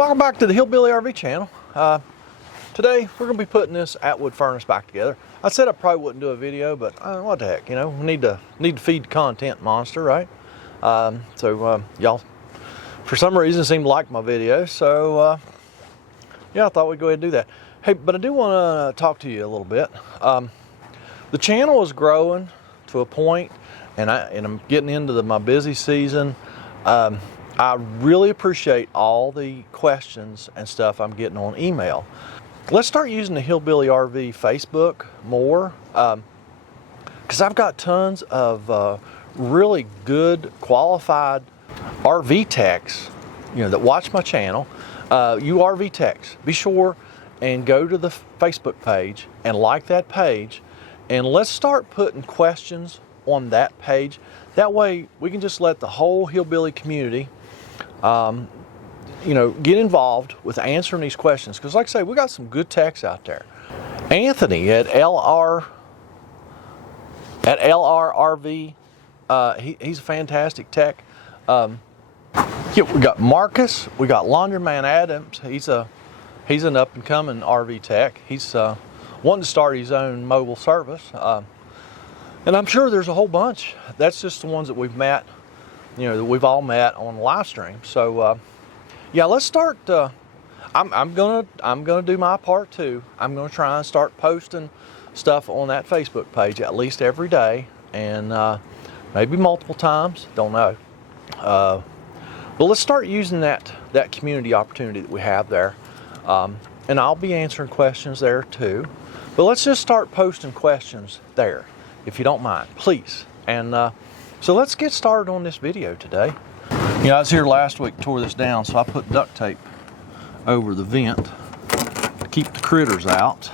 Welcome back to the Hillbilly RV channel. Today we're going to be putting this Attwood furnace back together. I said I probably wouldn't do a video, but what the heck, you know, we need to feed the content monster, right? Y'all, for some reason, seem to like my videos, so yeah, I thought we'd go ahead and do that. Hey, but I do want to talk to you a little bit. The channel is growing to a point, and I'm getting into my busy season. I really appreciate all the questions and stuff I'm getting on email. Let's start using the Hillbilly RV Facebook more, because I've got tons of really good, qualified RV techs, you know, that watch my channel. You RV techs, be sure and go to the Facebook page and like that page, and let's start putting questions on that page. That way we can just let the whole Hillbilly community you know, get involved with answering these questions, because like I say, we got some good techs out there. Anthony at LRRV, he's a fantastic tech. Yeah, we got Marcus, we got Laundryman Adams. He's an up and coming RV tech. He's wanting to start his own mobile service, and I'm sure there's a whole bunch. That's just the ones that we've met, you know, that we've all met on the live stream. So yeah, let's start. I'm gonna do my part too. I'm gonna try and start posting stuff on that Facebook page at least every day, and maybe multiple times, don't know. But let's start using that community opportunity that we have there, and I'll be answering questions there too. But let's just start posting questions there, if you don't mind, please. And so let's get started on this video today. You know, I was here last week, tore this down, so I put duct tape over the vent to keep the critters out.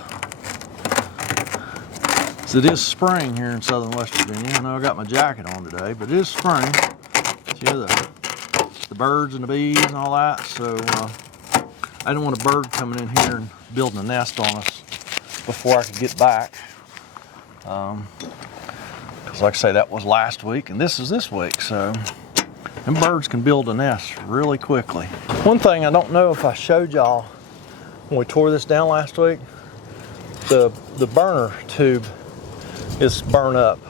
So it is spring here in southern West Virginia. I know I got my jacket on today, but it is spring. See the birds and the bees and all that. So I didn't want a bird coming in here and building a nest on us before I could get back. Because like I say, that was last week and this is this week, so them birds can build a nest really quickly. One thing I don't know if I showed y'all when we tore this down last week, the burner tube is burnt up.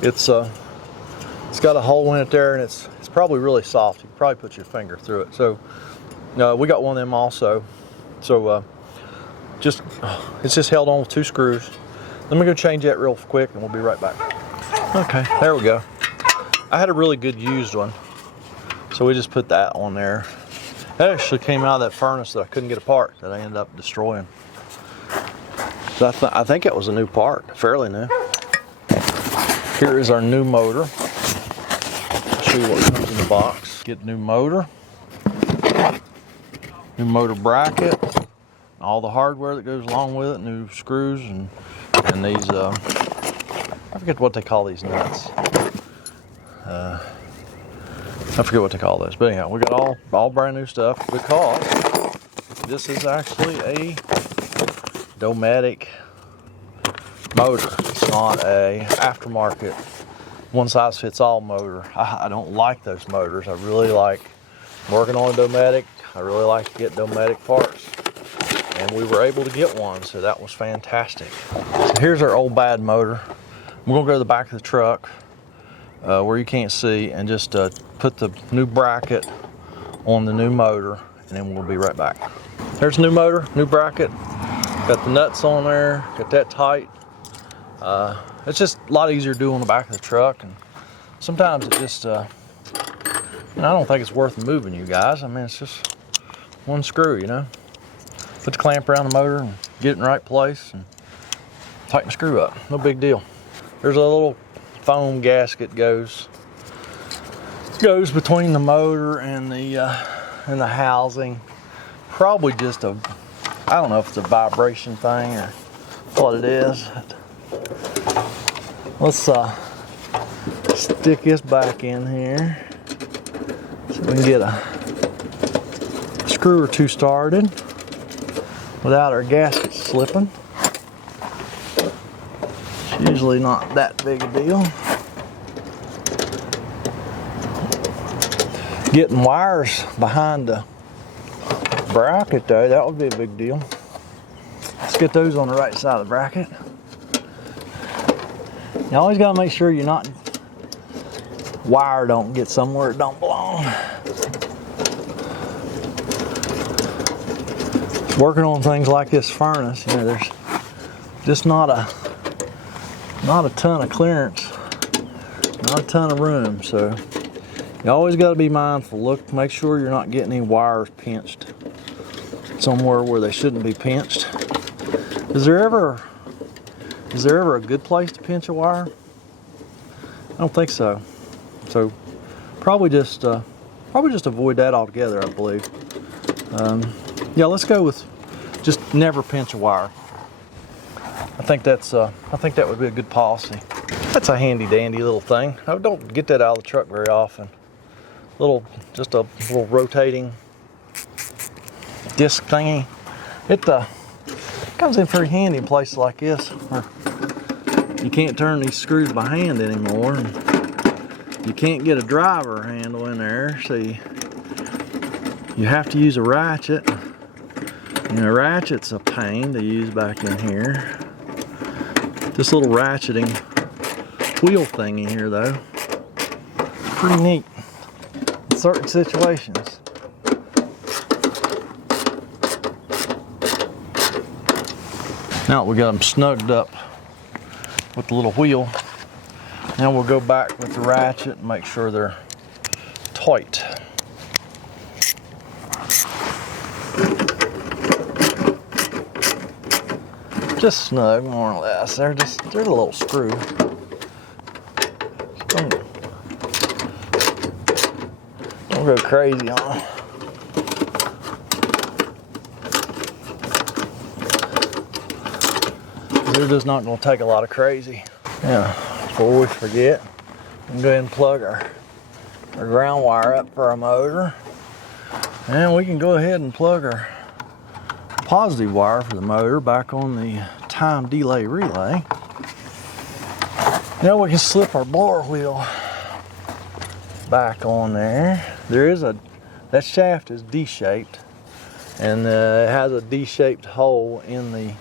It's got a hole in it there, and it's probably really soft. You can probably put your finger through it. So we got one of them also. So it's just held on with 2 screws. Let me go change that real quick and we'll be right back. Okay, there we go. I had a really good used one, so we just put that on there. It actually came out of that furnace that I couldn't get apart that I ended up destroying. So I think it was a new part, fairly new. Here is our new motor. I'll show you what comes in the box. Get new motor bracket, all the hardware that goes along with it, new screws and these, I forget what they call these nuts. I forget what they call those, but anyhow, we got all brand new stuff because this is actually a Dometic motor. It's not a aftermarket one size fits all motor. I don't like those motors. I really like working on a Dometic. I really like to get Dometic parts, and we were able to get one, so that was fantastic. So here's our old bad motor. We're gonna go to the back of the truck where you can't see and just put the new bracket on the new motor, and then we'll be right back. There's new motor, new bracket. Got the nuts on there, got that tight. It's just a lot easier to do on the back of the truck, and sometimes it just, you know, I don't think it's worth moving, you guys. I mean, it's just one screw, you know. Put the clamp around the motor and get it in the right place and tighten the screw up. No big deal. There's a little foam gasket goes between the motor and the housing. Probably just I don't know if it's a vibration thing or what it is. Let's stick this back in here so we can get a screw or 2 started without our gasket slipping. It's usually not that big a deal. Getting wires behind the Bracket though, that would be a big deal. Let's get those on the right side of the bracket. You always gotta make sure you're not, wire don't get somewhere it don't belong. Working on things like this furnace, you know, there's just not a ton of clearance, not a ton of room, so you always got to be mindful. Look, make sure you're not getting any wires pinched somewhere where they shouldn't be pinched. Is there ever a good place to pinch a wire? I don't think so. So probably just avoid that altogether, I believe. Yeah, let's go with just never pinch a wire. I think that would be a good policy. That's a handy dandy little thing. I don't get that out of the truck very often. Just a little rotating disc thingy. It comes in pretty handy in places like this where you can't turn these screws by hand anymore. And you can't get a driver handle in there, so you have to use a ratchet. And a ratchet's a pain to use back in here. This little ratcheting wheel thingy here though, pretty neat in certain situations. Now we got them snugged up with the little wheel. Now we'll go back with the ratchet and make sure they're tight. Just snug, more or less. They're a little screw. Don't go crazy on them. They're just not going to take a lot of crazy. Yeah, before we forget, we can go ahead and plug our ground wire up for our motor. And we can go ahead and plug our positive wire for the motor back on the time delay relay. Now we can slip our blower wheel back on there. That shaft is D-shaped, and it has a D-shaped hole in the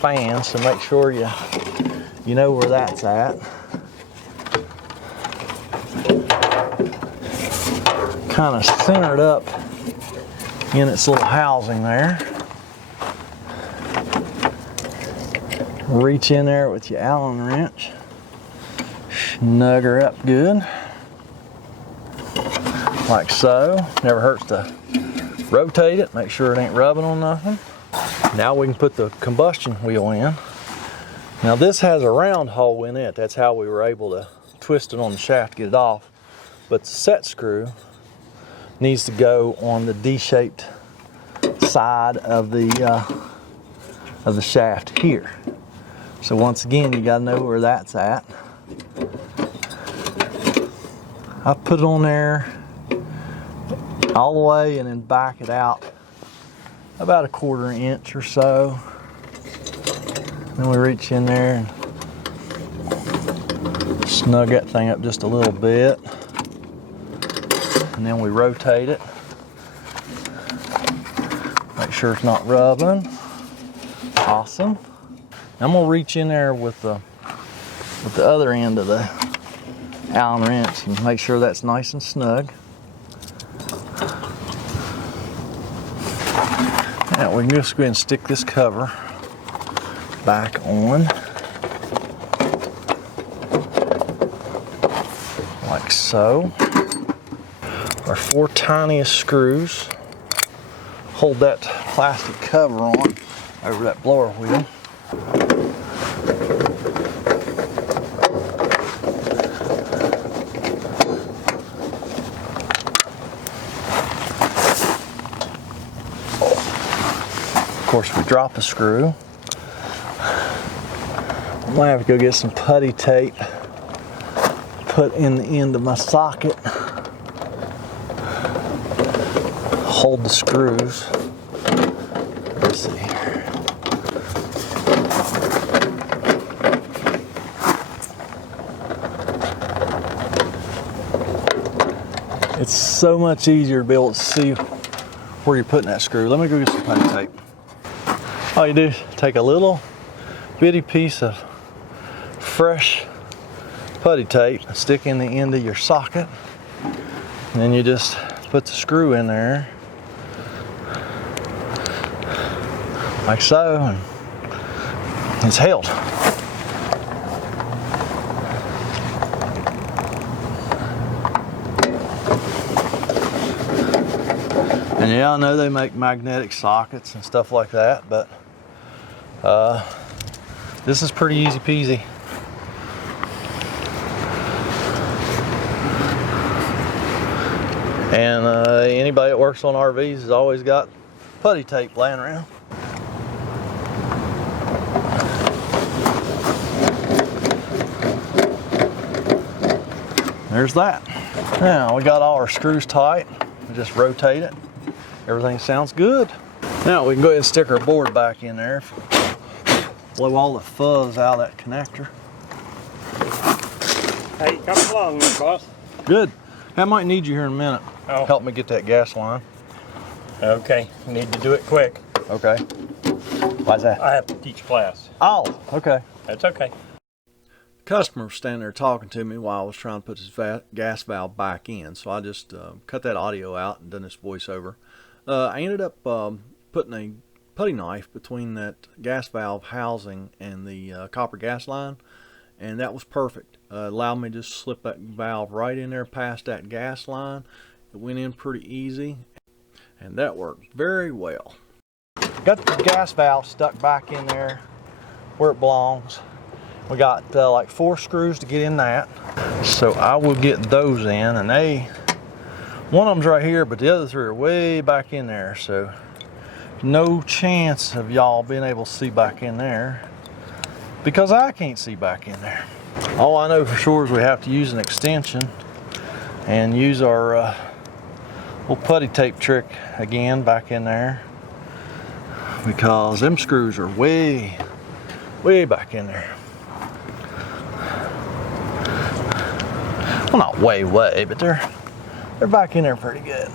fan, so make sure you know where that's at. Kind of centered up in its little housing there. Reach in there with your Allen wrench, snug her up good, like so. Never hurts to rotate it, make sure it ain't rubbing on nothing. Now we can put the combustion wheel in. Now this has a round hole in it. That's how we were able to twist it on the shaft to get it off. But the set screw needs to go on the D-shaped side of the shaft here. So once again, you gotta know where that's at. I put it on there all the way and then back it out about a 1/4 inch or so. Then we reach in there and snug that thing up just a little bit. And then we rotate it. Make sure it's not rubbing. Awesome. I'm gonna reach in there with the other end of the Allen wrench and make sure that's nice and snug. Now we can just go ahead and stick this cover back on, like so. Our 4 tiniest screws hold that plastic cover on over that blower wheel. Of course, we drop a screw. I might have to go get some putty tape, put in the end of my socket, hold the screws. Let's see here. It's so much easier to be able to see where you're putting that screw. Let me go get some putty tape. All you do is take a little bitty piece of fresh putty tape, stick in the end of your socket, and then you just put the screw in there like so, and it's held. And yeah, I know they make magnetic sockets and stuff like that, but this is pretty easy peasy. And anybody that works on RVs has always got putty tape laying around. There's that. Now we got all our screws tight. We just rotate it. Everything sounds good. Now we can go ahead and stick our board back in there. Blow all the fuzz out of that connector. Hey, come along, boss. Good. I might need you here in a minute. Oh. Help me get that gas line. Okay, need to do it quick. Okay. Why's that? I have to teach class. Oh, okay. That's okay. Customer was standing there talking to me while I was trying to put this gas valve back in, so I just cut that audio out and done this voiceover. I ended up putting a putty knife between that gas valve housing and the copper gas line, and that was perfect. Allowed me to just slip that valve right in there past that gas line. It went in pretty easy, and that worked very well. Got the gas valve stuck back in there where it belongs. We got like 4 screws to get in that, so I will get those in, and one of them's right here, but the other 3 are way back in there, so no chance of y'all being able to see back in there because I can't see back in there. All I know for sure is we have to use an extension and use our little putty tape trick again back in there because them screws are way back in there. Well, not way, but they're back in there pretty good.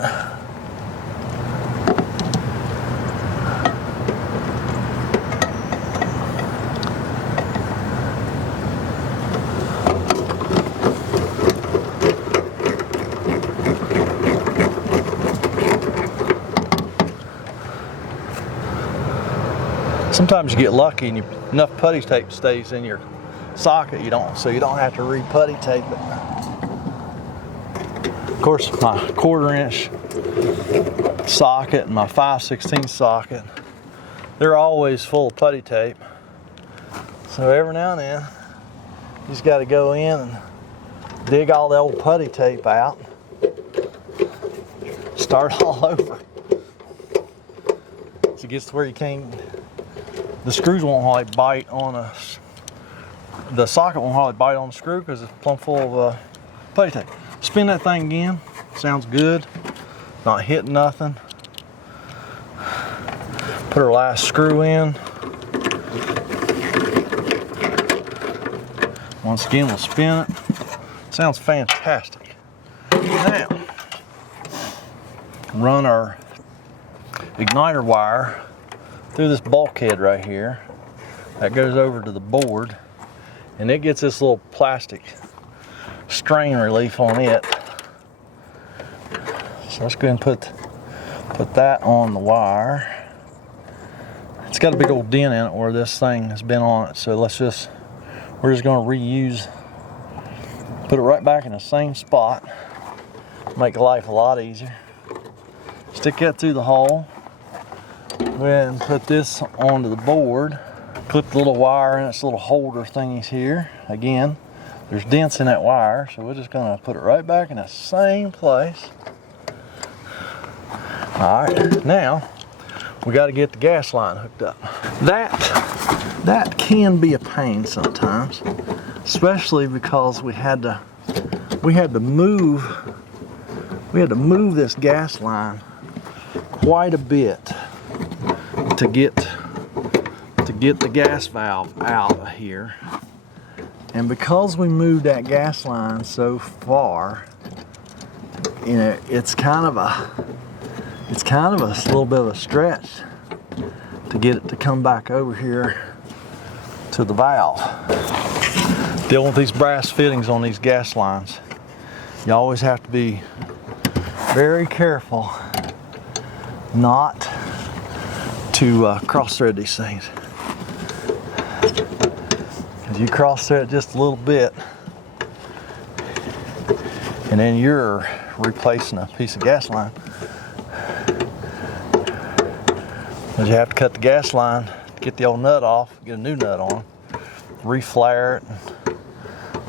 Sometimes you get lucky and enough putty tape stays in your socket, so you don't have to re-putty tape it. Of course, my 1/4 inch socket and my 5/16 socket, they're always full of putty tape. So every now and then, you just got to go in and dig all the old putty tape out, start all over. So it gets to where you can't, the screws won't hardly bite on the socket won't hardly bite on the screw because it's plumb full of putty tape. Spin that thing again. Sounds good. Not hitting nothing. Put our last screw in. Once again, we'll spin it. Sounds fantastic. Now, run our igniter wire through this bulkhead right here. That goes over to the board, and it gets this little plastic strain relief on it. So let's go ahead and put that on the wire. It's got a big old dent in it where this thing has been on it, so we're just going to reuse, put it right back in the same spot, make life a lot easier. Stick that through the hole. Go ahead and put this onto the board. Clip the little wire in its little holder thingies here. Again, there's dents in that wire, so we're just going to put it right back in the same place. All right, now we got to get the gas line hooked up. That can be a pain sometimes, especially because we had to move this gas line quite a bit to get the gas valve out of here. And because we moved that gas line so far, you know, it's kind of it's kind of a little bit of a stretch to get it to come back over here to the valve. Dealing with these brass fittings on these gas lines, you always have to be very careful not to cross thread these things. If you cross thread just a little bit, and then you're replacing a piece of gas line, because you have to cut the gas line, get the old nut off, get a new nut on, reflare it, and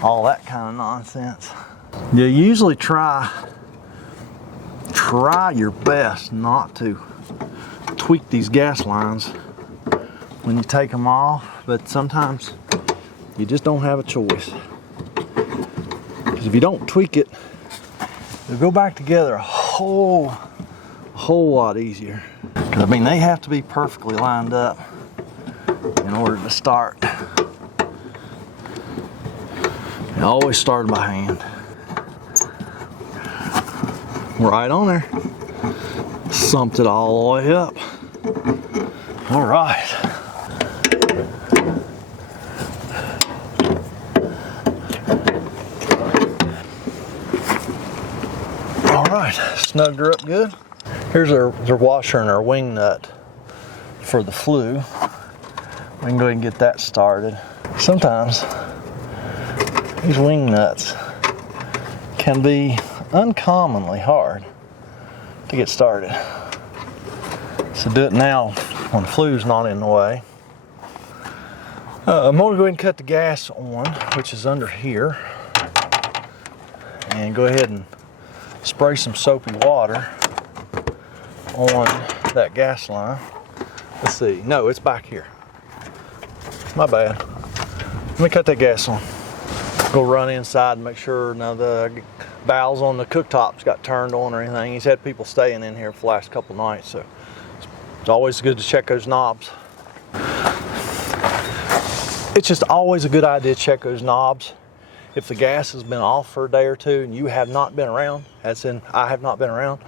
all that kind of nonsense. You usually try your best not to tweak these gas lines when you take them off, but sometimes you just don't have a choice. Because if you don't tweak it, they'll go back together a whole lot easier. Because I mean, they have to be perfectly lined up in order to start. You always start by hand. Right on there. Sumped it all the way up. All right. All right, snugged her up good. Here's our washer and our wing nut for the flue. We can go ahead and get that started. Sometimes these wing nuts can be uncommonly hard to get started. So do it now when the flue's not in the way. I'm going to go ahead and cut the gas on, which is under here, and go ahead and spray some soapy water on that gas line. Let's see, no, it's back here. My bad. Let me cut that gas on. Go run inside and make sure now the valves on the cooktops got turned on or anything. He's had people staying in here for the last couple nights, so it's always good to check those knobs. It's just always a good idea to check those knobs. If the gas has been off for a day or two and you have not been around, as in I have not been around,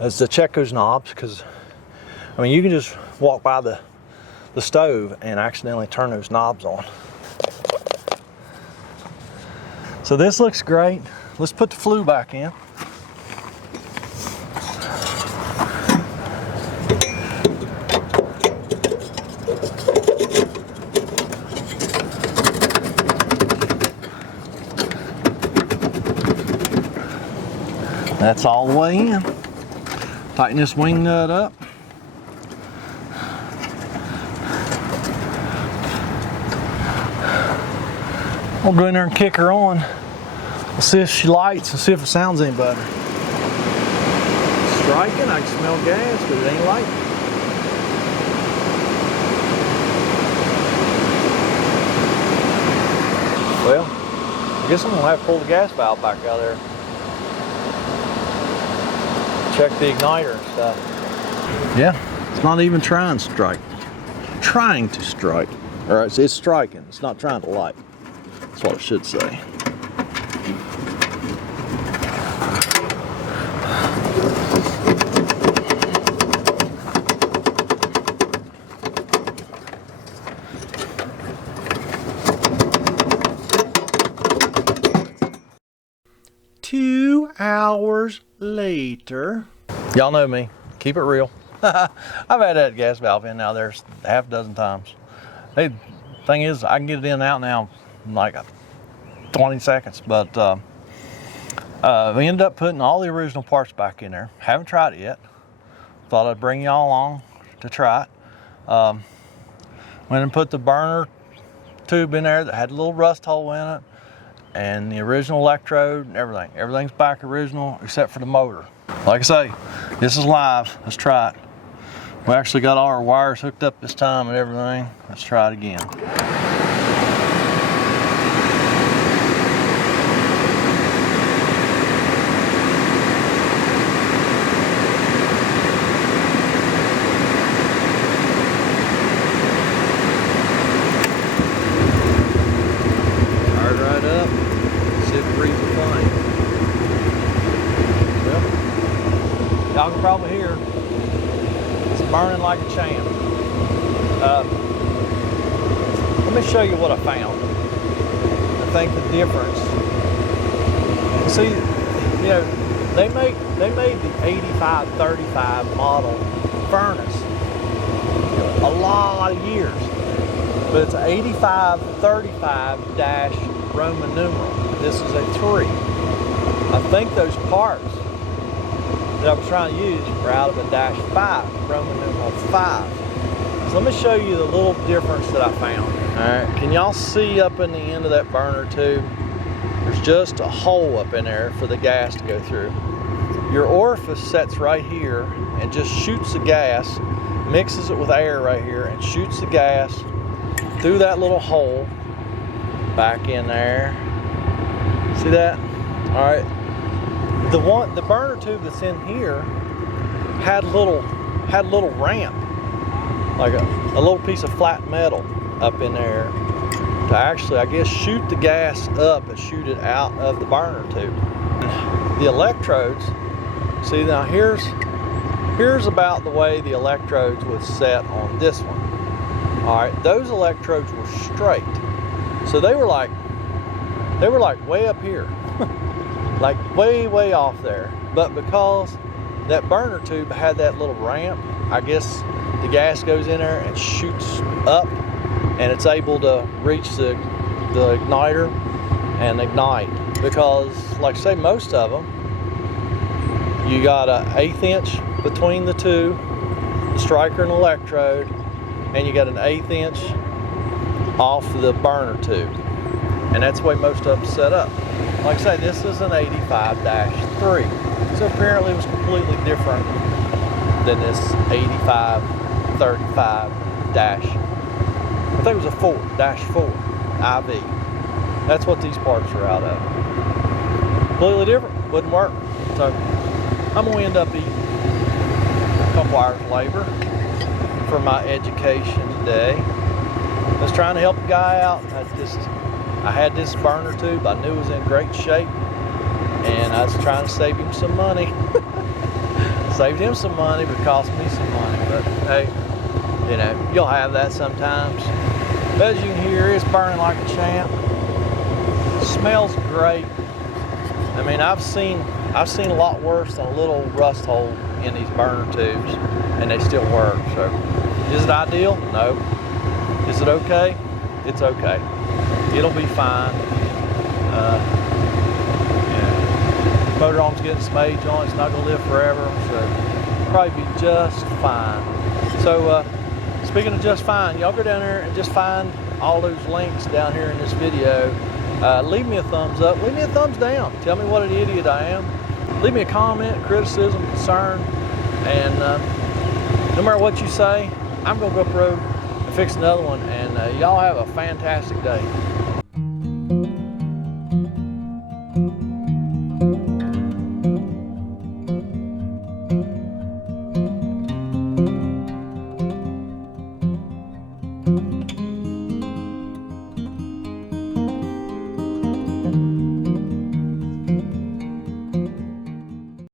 is to check those knobs, because I mean, you can just walk by the stove and accidentally turn those knobs on. So this looks great. Let's put the flue back in. That's all the way in. Tighten this wing nut up. We'll go in there and kick her on. We'll see if she lights and see if it sounds any better. Striking, I can smell gas, but it ain't lighting. Well, I guess I'm gonna have to pull the gas valve back out of there. Check the igniter and stuff. Yeah, it's not even trying to strike. Trying to strike. All right, so it's striking. It's not trying to light. That's what it should say. Hours later. Y'all know me, keep it real. I've had that gas valve in now there half a dozen times. The thing is, I can get it in and out now in like 20 seconds, but we ended up putting all the original parts back in there. Haven't tried it yet. Thought I'd bring y'all along to try it. Went and put the burner tube in there that had a little rust hole in it, and the original electrode and everything. Everything's back original except for the motor. Like I say, this is live. Let's try it. We actually got all our wires hooked up this time and everything. Let's try it again. Fired right up. See if it breathes a flame. Well, y'all can probably hear burning like a champ. Let me show you what I found. I think the difference. See, you know, they made the 8535 model furnace a lot of years, but it's an 8535-Roman numeral. This is a 3. I think those parts that I was trying to use were out of a -5, Roman numeral 5. So let me show you the little difference that I found. All right, can y'all see up in the end of that burner tube? There's just a hole up in there for the gas to go through. Your orifice sets right here and just shoots the gas, mixes it with air right here, and shoots the gas through that little hole back in there. See that? All right. The burner tube that's in here had a little ramp, like a little piece of flat metal up in there to actually, I guess, shoot the gas up and shoot it out of the burner tube. The electrodes, see now here's about the way the electrodes would set on this one. All right, those electrodes were straight, so they were like way up here, like way off there. But because that burner tube had that little ramp, I guess the gas goes in there and shoots up, and it's able to reach the igniter and ignite. Because, like I say, most of them, you got an 1/8 inch between the two, the striker and electrode, and you got an 1/8 inch off the burner tube. And that's the way most of them set up. Like I say, this is an 85-3. So apparently it was completely different than this 8535 I think it was a 4-4 IV. That's what these parts are out of. Completely different, wouldn't work. So I'm gonna end up eating a couple hours of labor for my education today. Just trying to help the guy out. I had this burner tube, I knew it was in great shape, and I was trying to save him some money. Saved him some money, but cost me some money. But hey, you know, you'll have that sometimes. But as you can hear, it's burning like a champ. It smells great. I mean, I've seen a lot worse than a little rust hole in these burner tubes, and they still work. So, is it ideal? No. Is it okay? It's okay. It'll be fine. Motorhome's getting some age on it. It's not going to live forever, so probably be just fine. So, speaking of just fine, y'all go down there and just find all those links down here in this video. Leave me a thumbs up. Leave me a thumbs down. Tell me what an idiot I am. Leave me a comment, criticism, concern, and no matter what you say, I'm going to go up the road and fix another one. And y'all have a fantastic day.